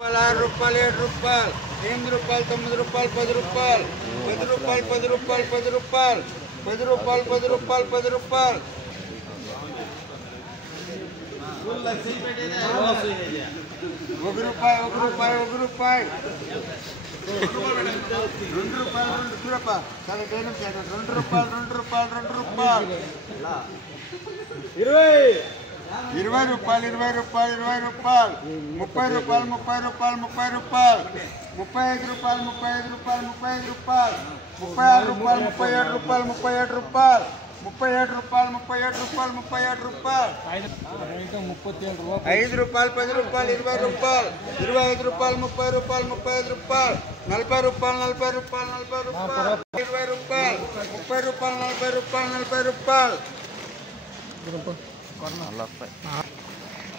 రూపాయలు 7 రూపాయలు 8 రూపాయలు 9 రూపాయలు 10 రూపాయలు 10 రూపాయలు 10 రూపాయలు 10 రూపాయలు 10 రూపాయలు 10 రూపాయలు 10 రూపాయలు 1 రూపాయి 1 రూపాయి 1 రూపాయి 2 రూపాయలు 2 రూపాయలు సరే 2 రూపాయలు 2 రూపాయలు 2 రూపాయలు 20 రూపాయలు 20 రూపాయలు 20 రూపాయలు 30 రూపాయలు 30 రూపాయలు 30 రూపాయలు 35 రూపాయలు 35 రూపాయలు 35 రూపాయలు 36 రూపాయలు 37 రూపాయలు 37 రూపాయలు 37 రూపాయలు 37 రూపాయలు 37 రూపాయలు 5 రూపాయలు 10 రూపాయలు 20 రూపాయలు 25 రూపాయలు 30 రూపాయలు 35 రూపాయలు 40 రూపాయలు 40 రూపాయలు 40 రూపాయలు 20 రూపాయలు 30 రూపాయలు 40 రూపాయలు 40 రూపాయలు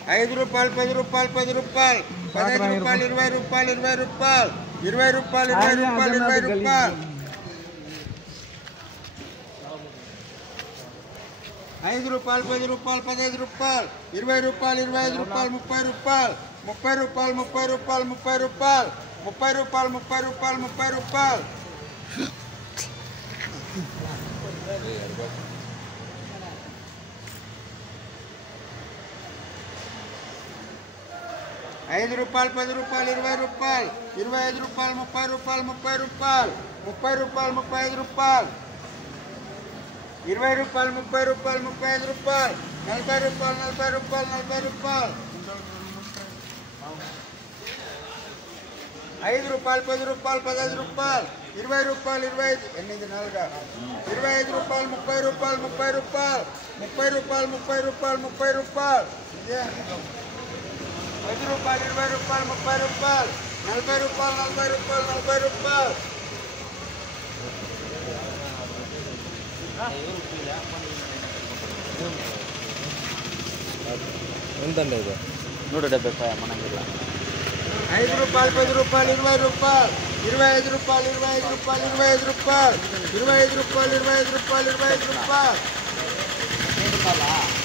5 రూపాయలు 10 రూపాయలు 10 రూపాయలు 15 రూపాయలు 20 రూపాయలు 20 రూపాయలు 20 రూపాయలు 20 రూపాయలు 20 రూపాయలు 5 రూపాయలు 10 రూపాయలు 15 రూపాయలు 20 రూపాయలు 25 రూపాయలు 30 రూపాయలు 30 రూపాయలు 30 రూపాయలు 30 రూపాయలు 30 రూపాయలు 30 రూపాయలు 30 రూపాయలు 5 రూపాయలు 10 రూపాయలు 20 రూపాయలు 25 రూపాయలు 30 రూపాయలు 30 రూపాయలు 30 రూపాయలు 35 రూపాయలు 20 రూపాయలు 30 రూపాయలు 35 రూపాయలు 40 రూపాయలు 40 రూపాయలు 40 రూపాయలు 5 రూపాయలు 10 రూపాయలు 15 రూపాయలు 20 రూపాయలు 25 రూపాయలు 30 రూపాయలు 30 రూపాయలు 30 రూపాయలు 30 రూపాయలు 30 రూపాయలు 10 రూపాయలు 20 రూపాయలు 30 రూపాయలు 40 రూపాయలు 40 రూపాయలు 40 రూపాయలు ఎంతండి ఇది 170 మన 5 రూపాయలు 10 రూపాయలు 20 రూపాయలు 25 రూపాయలు 25 రూపాయలు 25 రూపాయలు 25 రూపాయలు 25 రూపాయలు 25 రూపాయలు 5 రూపాయలు 5 రూపాయలు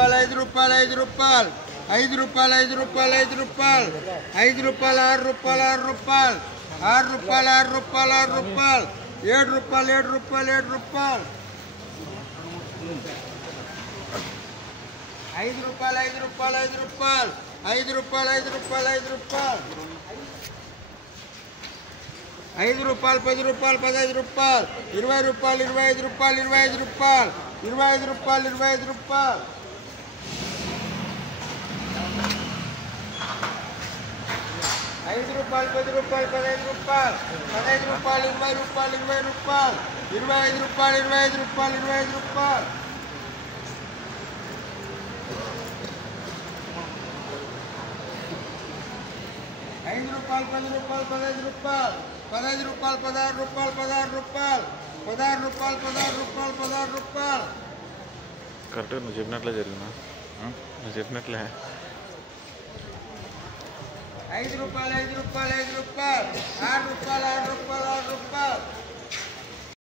5 రూపాయలు 5 రూపాయలు 5 రూపాయలు 5 రూపాయలు 6 రూపాయలు 6 రూపాయలు 6 రూపాయలు 6 రూపాయలు 6 రూపాయలు 7 రూపాయలు 7 రూపాయలు 7 రూపాయలు 5 రూపాయలు 5 రూపాయలు 5 రూపాయలు 5 రూపాయలు 5 రూపాయలు 5 రూపాయలు 5 రూపాయలు 10 రూపాయలు 15 రూపాయలు 20 రూపాయలు 25 రూపాయలు 25 రూపాయలు 25 రూపాయలు 25 రూపాయలు 5 రూపాయలు 10 రూపాయలు 15 రూపాయలు 15 రూపాయలు 20 రూపాయలు 20 రూపాయలు 25 రూపాయలు 25 రూపాయలు 25 రూపాయలు 5 రూపాయలు 10 రూపాయలు 15 రూపాయలు 15 రూపాయలు 16 రూపాయలు 16 రూపాయలు 16 రూపాయలు 16 రూపాయలు 16 రూపాయలు కరెక్ట్గా నువ్వు చెప్పినట్లే జరిగిందా నువ్వు చెప్పినట్లే 5 రూపాయలు 5 రూపాయలు 5 రూపాయలు 6 రూపాయలు 6 రూపాయలు 6 రూపాయలు